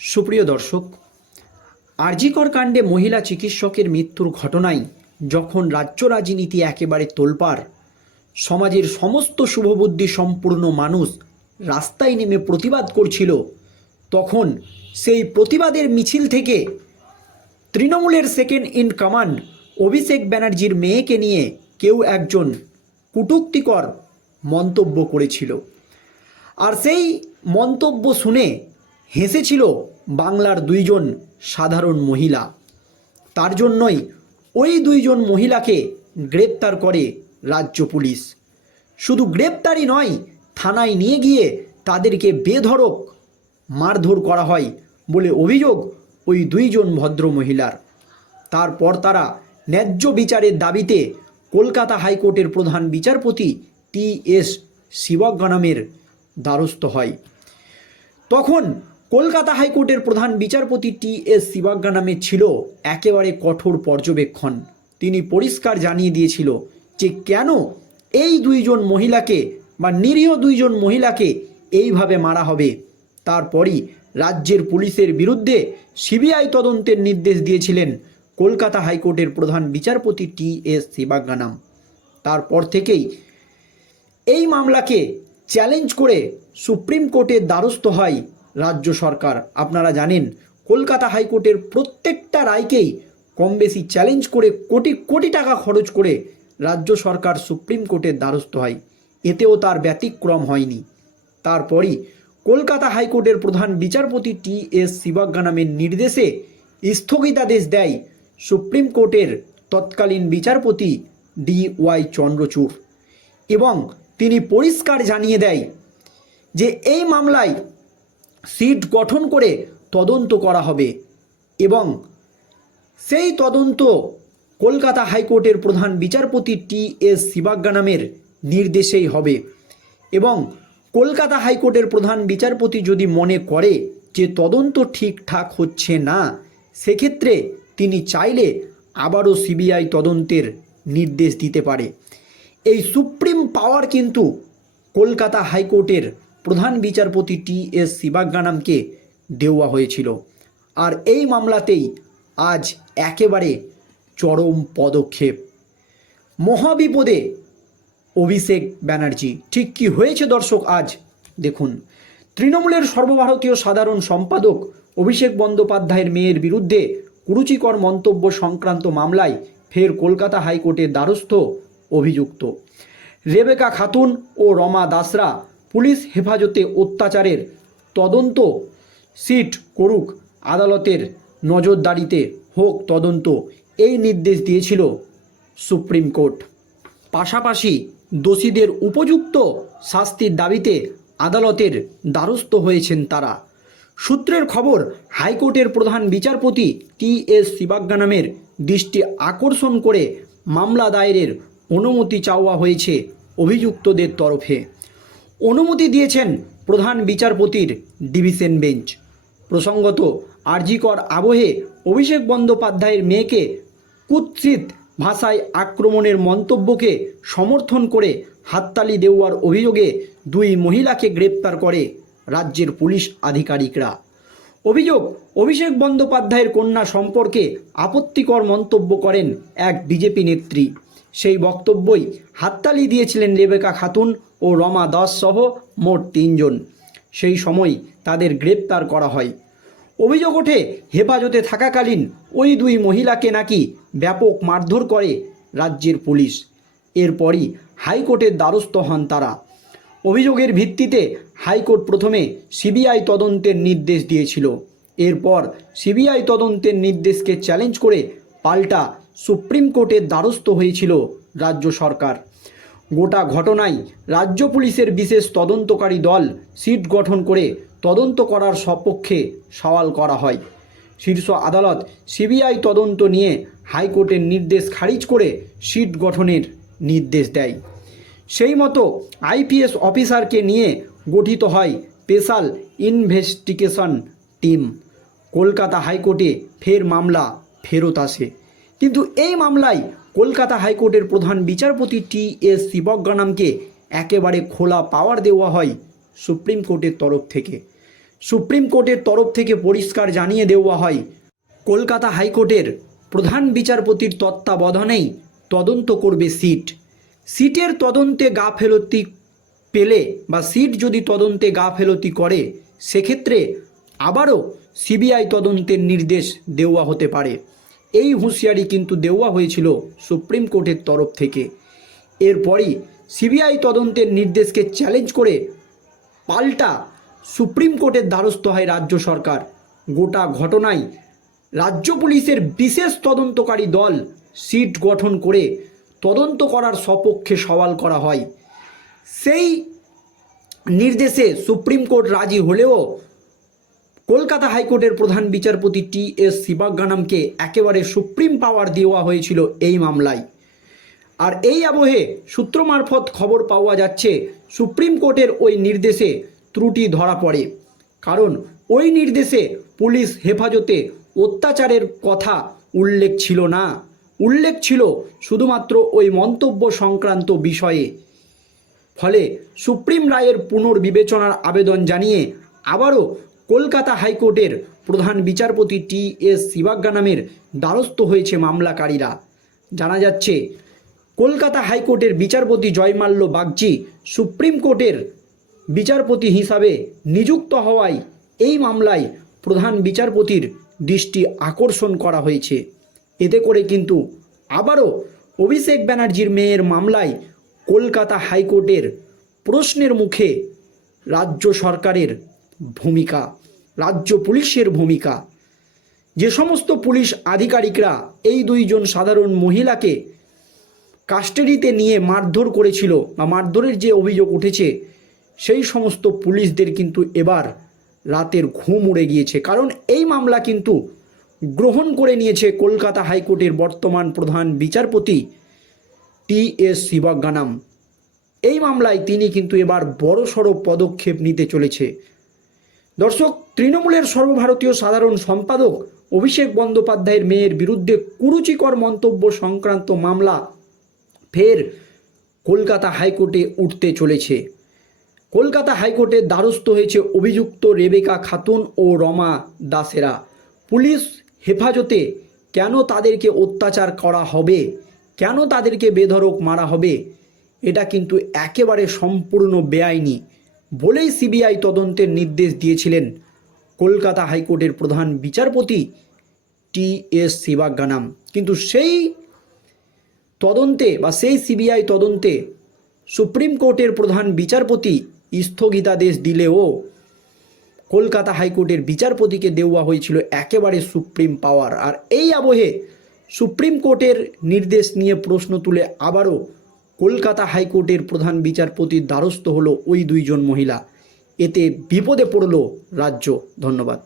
সুপ্রিয় দর্শক আরজিকর কাণ্ডে মহিলা চিকিৎসকের মৃত্যুর ঘটনায় যখন রাজ্য রাজনীতি একেবারে তোলপাড় সমাজের সমস্ত শুভবুদ্ধি সম্পূর্ণ মানুষ রাস্তায় নেমে প্রতিবাদ করছিল, তখন সেই প্রতিবাদের মিছিল থেকে তৃণমূলের সেকেন্ড ইন কমান্ড অভিষেক ব্যানার্জির মেয়েকে নিয়ে কেউ একজন কটূক্তিকর মন্তব্য করেছিল। আর সেই মন্তব্য শুনে হেসেছিল বাংলার দুইজন সাধারণ মহিলা। তার জন্যই ওই দুইজন মহিলাকে গ্রেপ্তার করে রাজ্য পুলিশ। শুধু গ্রেপ্তারই নয়, থানায় নিয়ে গিয়ে তাদেরকে বেধড়ক মারধর করা হয় বলে অভিযোগ ওই দুইজন ভদ্র মহিলার। তারপর তারা ন্যায্য বিচারের দাবিতে কলকাতা হাইকোর্টের প্রধান বিচারপতি টি এস শিবজ্ঞানামের দ্বারস্থ হয়। তখন কলকাতা হাইকোর্টের প্রধান বিচারপতি টি এস শিবাজ্ঞা নামে ছিল একেবারে কঠোর পর্যবেক্ষণ। তিনি পরিষ্কার জানিয়ে দিয়েছিল যে কেন এই দুইজন মহিলাকে বা নিরীহ দুইজন মহিলাকে এইভাবে মারা হবে। তারপরই রাজ্যের পুলিশের বিরুদ্ধে সিবিআই তদন্তের নির্দেশ দিয়েছিলেন কলকাতা হাইকোর্টের প্রধান বিচারপতি টি এস শিবাজ্ঞানাম তারপর থেকেই এই মামলাকে চ্যালেঞ্জ করে সুপ্রিম কোর্টের দ্বারস্থ হয় রাজ্য সরকার। আপনারা জানেন, কলকাতা হাইকোর্টের প্রত্যেকটা রায়কেই কম বেশি চ্যালেঞ্জ করে কোটি কোটি টাকা খরচ করে রাজ্য সরকার সুপ্রিম কোর্টের দ্বারস্থ হয়। এতেও তার ব্যতিক্রম হয়নি। তারপরই কলকাতা হাইকোর্টের প্রধান বিচারপতি টি এস শিবাজ্ঞা নামের নির্দেশে স্থগিতাদেশ দেয় সুপ্রিম কোর্টের তৎকালীন বিচারপতি ডি ওয়াই চন্দ্রচূড়। এবং তিনি পরিষ্কার জানিয়ে দেয় যে, এই মামলায় সিট গঠন করে তদন্ত করা হবে এবং সেই তদন্ত কলকাতা হাইকোর্টের প্রধান বিচারপতি টি এস শিবাজ্ঞা নামের নির্দেশেই হবে এবং কলকাতা হাইকোর্টের প্রধান বিচারপতি যদি মনে করে যে তদন্ত ঠিকঠাক হচ্ছে না, সেক্ষেত্রে তিনি চাইলে আবারও সিবিআই তদন্তের নির্দেশ দিতে পারে। এই সুপ্রিম পাওয়ার কিন্তু কলকাতা হাইকোর্টের প্রধান বিচারপতি টি এস শিবাজ্ঞানামকে দেওয়া হয়েছিল। আর এই মামলাতেই আজ একেবারে চরম পদক্ষেপ। মহাবিপদে অভিষেক ব্যানার্জি, ঠিক কি হয়েছে দর্শক আজ? দেখুন, তৃণমূলের সর্বভারতীয় সাধারণ সম্পাদক অভিষেক বন্দ্যোপাধ্যায়ের মেয়ের বিরুদ্ধে কুরুচিকর মন্তব্য সংক্রান্ত মামলায় ফের কলকাতা হাইকোর্টের দ্বারস্থ অভিযুক্ত। রেবেকা খাতুন ও রমা দাসরা পুলিশ হেফাজতে অত্যাচারের তদন্ত সিট করুক আদালতের নজরদারিতে হোক তদন্ত, এই নির্দেশ দিয়েছিল সুপ্রিম কোর্ট। পাশাপাশি দোষীদের উপযুক্ত শাস্তির দাবিতে আদালতের দ্বারস্থ হয়েছেন তারা। সূত্রের খবর, হাইকোর্টের প্রধান বিচারপতি টি এস শিবাজ্ঞা নামের দৃষ্টি আকর্ষণ করে মামলা দায়েরের অনুমতি চাওয়া হয়েছে অভিযুক্তদের তরফে। অনুমতি দিয়েছেন প্রধান বিচারপতির ডিভিশন বেঞ্চ। প্রসঙ্গত আরজিকর আবহে অভিষেক বন্দ্যোপাধ্যায়ের মেয়েকে কুৎসিত ভাষায় আক্রমণের মন্তব্যকে সমর্থন করে হাততালি দেওয়ার অভিযোগে দুই মহিলাকে গ্রেপ্তার করে রাজ্যের পুলিশ আধিকারিকরা। অভিযোগ, অভিষেক বন্দ্যোপাধ্যায়ের কন্যা সম্পর্কে আপত্তিকর মন্তব্য করেন এক বিজেপি নেত্রী। সেই বক্তব্যই হাততালি দিয়েছিলেন রেবেকা খাতুন ও রমা দাস সহ মোট তিনজন। সেই সময় তাদের গ্রেপ্তার করা হয়। অভিযোগ ওঠে, হেফাজতে থাকাকালীন ওই দুই মহিলাকে নাকি ব্যাপক মারধর করে রাজ্যের পুলিশ। এরপরই হাইকোর্টের দ্বারস্থ হন তারা। অভিযোগের ভিত্তিতে হাইকোর্ট প্রথমে সিবিআই তদন্তের নির্দেশ দিয়েছিল। এরপর সিবিআই তদন্তের নির্দেশকে চ্যালেঞ্জ করে পাল্টা সুপ্রিম কোর্টের দ্বারস্থ হয়েছিল রাজ্য সরকার। গোটা ঘটনায় রাজ্য পুলিশের বিশেষ তদন্তকারী দল সিট গঠন করে তদন্ত করার সপক্ষে সওয়াল করা হয়। শীর্ষ আদালত সিবিআই তদন্ত নিয়ে হাইকোর্টের নির্দেশ খারিজ করে সিট গঠনের নির্দেশ দেয়। সেই মতো আইপিএস অফিসারকে নিয়ে গঠিত হয় স্পেশাল ইনভেস্টিগেশন টিম। কলকাতা হাইকোর্টে ফের মামলা ফেরত আসে। কিন্তু এই মামলায় কলকাতা হাইকোর্টের প্রধান বিচারপতি টি এস শিবজ্ঞানামকে একেবারে খোলা পাওয়ার দেওয়া হয় সুপ্রিম কোর্টের তরফ থেকে। সুপ্রিম কোর্টের তরফ থেকে পরিষ্কার জানিয়ে দেওয়া হয়, কলকাতা হাইকোর্টের প্রধান বিচারপতির তত্ত্বাবধানেই তদন্ত করবে সিট। সিটের তদন্তে গাফেলতি পেলে বা সিট যদি তদন্তে গা ফেলতি করে, সেক্ষেত্রে আবারও সিবিআই তদন্তের নির্দেশ দেওয়া হতে পারে। এই হুঁশিয়ারি কিন্তু দেওয়া হয়েছিল সুপ্রিম কোর্টের তরফ থেকে। এরপরই সিবিআই তদন্তের নির্দেশকে চ্যালেঞ্জ করে পাল্টা সুপ্রিম কোর্টের দ্বারস্থ হয় রাজ্য সরকার। গোটা ঘটনায় রাজ্য পুলিশের বিশেষ তদন্তকারী দল সিট গঠন করে তদন্ত করার সপক্ষে সওয়াল করা হয়। সেই নির্দেশে সুপ্রিম কোর্ট রাজি হলেও কলকাতা হাইকোর্টের প্রধান বিচারপতি টি এস শিবাজ্ঞানামকে একেবারে সুপ্রিম পাওয়ার দেওয়া হয়েছিল এই মামলায়। আর এই আবহে সূত্র মারফত খবর পাওয়া যাচ্ছে, সুপ্রিম কোর্টের ওই নির্দেশে ত্রুটি ধরা পড়ে। কারণ ওই নির্দেশে পুলিশ হেফাজতে অত্যাচারের কথা উল্লেখ ছিল না। উল্লেখ ছিল শুধুমাত্র ওই মন্তব্য সংক্রান্ত বিষয়ে। ফলে সুপ্রিম রায়ের পুনর্বিবেচনার আবেদন জানিয়ে আবারও কলকাতা হাইকোর্টের প্রধান বিচারপতি টি এস শিবাজ্ঞা নামের দ্বারস্থ হয়েছে মামলাকারীরা। জানা যাচ্ছে, কলকাতা হাইকোর্টের বিচারপতি জয়মাল্য বাগচি সুপ্রিম কোর্টের বিচারপতি হিসাবে নিযুক্ত হওয়ায় এই মামলায় প্রধান বিচারপতির দৃষ্টি আকর্ষণ করা হয়েছে। এতে করে কিন্তু আবারও অভিষেক ব্যানার্জির মেয়ের মামলায় কলকাতা হাইকোর্টের প্রশ্নের মুখে রাজ্য সরকারের ভূমিকা, রাজ্য পুলিশের ভূমিকা। যে সমস্ত পুলিশ আধিকারিকরা এই দুইজন সাধারণ মহিলাকে কাস্টাডিতে নিয়ে মারধর করেছিল বা মারধরের যে অভিযোগ উঠেছে, সেই সমস্ত পুলিশদের কিন্তু এবার রাতের ঘুম উড়ে গিয়েছে। কারণ এই মামলা কিন্তু গ্রহণ করে নিয়েছে কলকাতা হাইকোর্টের বর্তমান প্রধান বিচারপতি টি এস শিবাজ্ঞানাম। এই মামলায় তিনি কিন্তু এবার বড়সড় পদক্ষেপ নিতে চলেছে। দর্শক, তৃণমূলের সর্বভারতীয় সাধারণ সম্পাদক অভিষেক বন্দ্যোপাধ্যায়ের মেয়ের বিরুদ্ধে কুরুচিকর মন্তব্য সংক্রান্ত মামলা ফের কলকাতা হাইকোর্টে উঠতে চলেছে। কলকাতা হাইকোর্টের দ্বারস্থ হয়েছে অভিযুক্ত রেবেকা খাতুন ও রমা দাসেরা। পুলিশ হেফাজতে কেন তাদেরকে অত্যাচার করা হবে? কেন তাদেরকে বেধরক মারা হবে? এটা কিন্তু একেবারে সম্পূর্ণ বেআইনি। বলেই সিবিআই তদন্তের নির্দেশ দিয়েছিলেন কলকাতা হাইকোর্টের প্রধান বিচারপতি টি এস শিবাজ্ঞানাম। কিন্তু সেই তদন্তে বা সেই সিবিআই তদন্তে সুপ্রিম কোর্টের প্রধান বিচারপতি স্থগিতাদেশ দিলেও কলকাতা হাইকোর্টের বিচারপতিকে দেওয়া হয়েছিল একেবারে সুপ্রিম পাওয়ার। আর এই আবহে সুপ্রিম কোর্টের নির্দেশ নিয়ে প্রশ্ন তুলে আবারও কলকাতা হাইকোর্টের প্রধান বিচারপতির দ্বারস্থ হলো ওই দুইজন মহিলা। এতে বিপদে পড়ল রাজ্য। ধন্যবাদ।